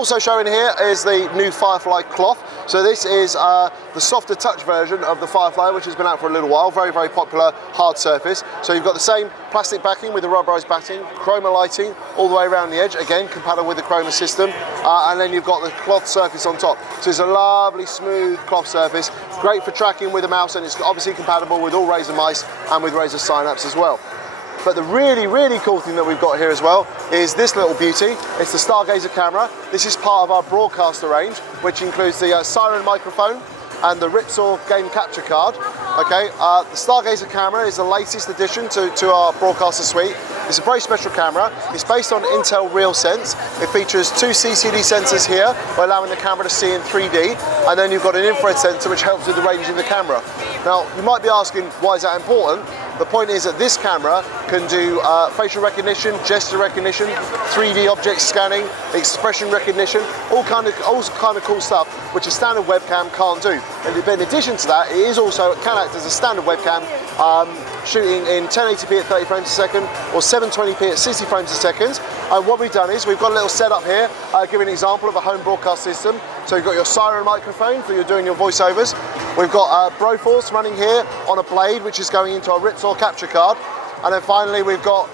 Also showing here is the new Firefly cloth. So this is the softer touch version of the Firefly, which has been out for a little while. Very, very popular hard surface. So you've got the same plastic backing with the rubberized backing, chroma lighting all the way around the edge, again compatible with the chroma system, and then you've got the cloth surface on top. So it's a lovely smooth cloth surface, great for tracking with a mouse, and it's obviously compatible with all Razer mice and with Razer synapse as well. But the really, really cool thing that we've got here as well is this little beauty. It's the Stargazer camera. This is part of our broadcaster range, which includes the Seiren microphone and the Ripsaw game capture card. Okay, the Stargazer camera is the latest addition to our broadcaster suite. It's a very special camera. It's based on Intel RealSense. It features 2 CCD sensors here, allowing the camera to see in 3D, and then you've got an infrared sensor which helps with the range of the camera. Now, you might be asking, why is that important? The point is that this camera can do facial recognition, gesture recognition, 3D object scanning, expression recognition, all kind of cool stuff, which a standard webcam can't do. And in addition to that, it can act as a standard webcam, shooting in 1080p at 30 frames a second or 720p at 60 frames a second. And what we've done is we've got a little setup here, giving an example of a home broadcast system. So you've got your Seiren microphone for doing your voiceovers. We've got Broforce running here on a blade, which is going into our Ripsaw capture card. And then finally we've got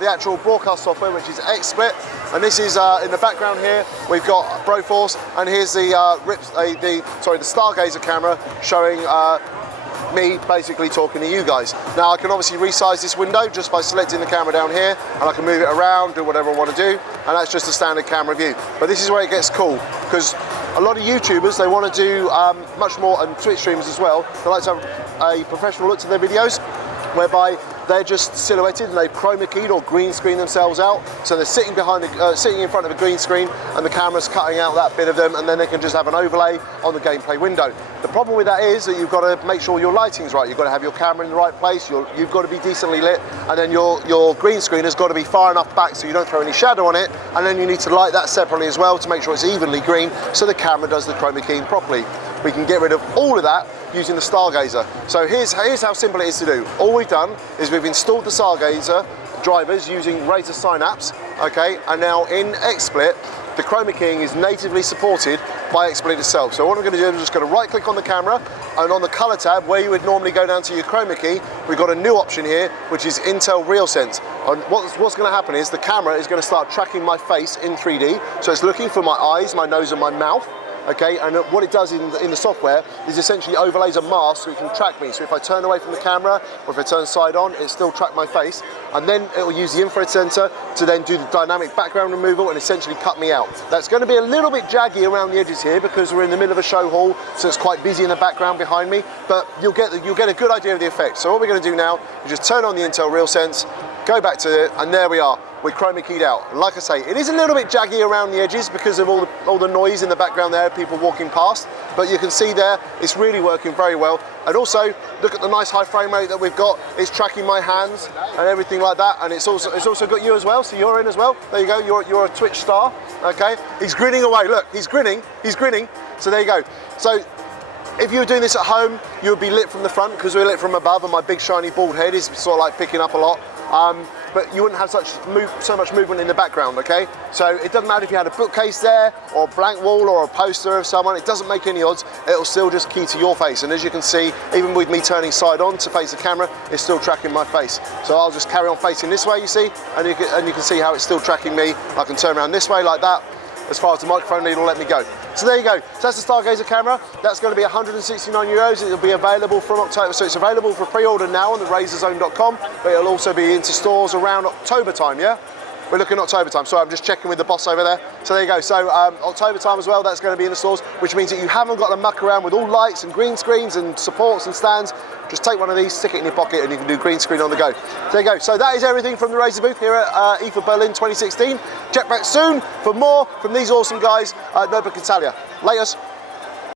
the actual broadcast software, which is XSplit. And this is in the background here, we've got Broforce, and here's the Stargazer camera showing me basically talking to you guys. Now I can obviously resize this window just by selecting the camera down here, and I can move it around, do whatever I want to do, and that's just a standard camera view. But this is where it gets cool, because a lot of YouTubers, they want to do much more, and Twitch streamers as well, they like to have a professional look to their videos, whereby they're just silhouetted and they've chroma keyed or green screen themselves out. So they're sitting sitting in front of a green screen, and the camera's cutting out that bit of them, and then they can just have an overlay on the gameplay window. The problem with that is that you've got to make sure your lighting's right. You've got to have your camera in the right place, you've got to be decently lit, and then your green screen has got to be far enough back so you don't throw any shadow on it, and then you need to light that separately as well to make sure it's evenly green so the camera does the chroma keying properly. We can get rid of all of that using the Stargazer. So here's how simple it is to do. All we've done is we've installed the Stargazer drivers using Razer Synapse, okay, and now in XSplit, the chroma keying is natively supported by XSplit itself. So what I'm going to do is I'm just going to right click on the camera, and on the color tab, where you would normally go down to your chroma key, we've got a new option here, which is Intel RealSense. And what's going to happen is the camera is going to start tracking my face in 3D. So it's looking for my eyes, my nose, and my mouth. Okay, and what it does in the software is essentially overlays a mask so it can track me. So if I turn away from the camera, or if I turn side on, it still track my face, and then it will use the infrared sensor to then do the dynamic background removal and essentially cut me out. That's going to be a little bit jaggy around the edges here because we're in the middle of a show hall, so it's quite busy in the background behind me, but you'll get a good idea of the effect. So what we're going to do now is just turn on the Intel RealSense, go back to it, and there we are. We're chroma keyed out. And like I say, it is a little bit jaggy around the edges because of all the noise in the background there, people walking past, but you can see there, it's really working very well. And also, look at the nice high frame rate that we've got. It's tracking my hands and everything like that, and it's also got you as well, so you're in as well. There you go, you're a Twitch star, okay? He's grinning away, look, he's grinning, so there you go. So, if you were doing this at home, you would be lit from the front because we're lit from above, and my big shiny bald head is sort of like picking up a lot. But you wouldn't have so much movement in the background, okay? So it doesn't matter if you had a bookcase there, or a blank wall, or a poster of someone, it doesn't make any odds, it'll still just key to your face. And as you can see, even with me turning side on to face the camera, it's still tracking my face. So I'll just carry on facing this way, you see, and you can see how it's still tracking me. I can turn around this way like that. As far as the microphone lead will let me go. So there you go. So that's the Stargazer camera. That's going to be 169 euros. It'll be available from October. So it's available for pre-order now on the razerzone.com, but it'll also be into stores around October time, yeah? We're looking at October time. Sorry, I'm just checking with the boss over there. So there you go. So October time as well, that's going to be in the stores, which means that you haven't got to muck around with all lights and green screens and supports and stands. Just take one of these, stick it in your pocket, and you can do green screen on the go. There you go. So that is everything from the Razer booth here at IFA Berlin 2016. Check back soon for more from these awesome guys at Notebook Italia. Laters.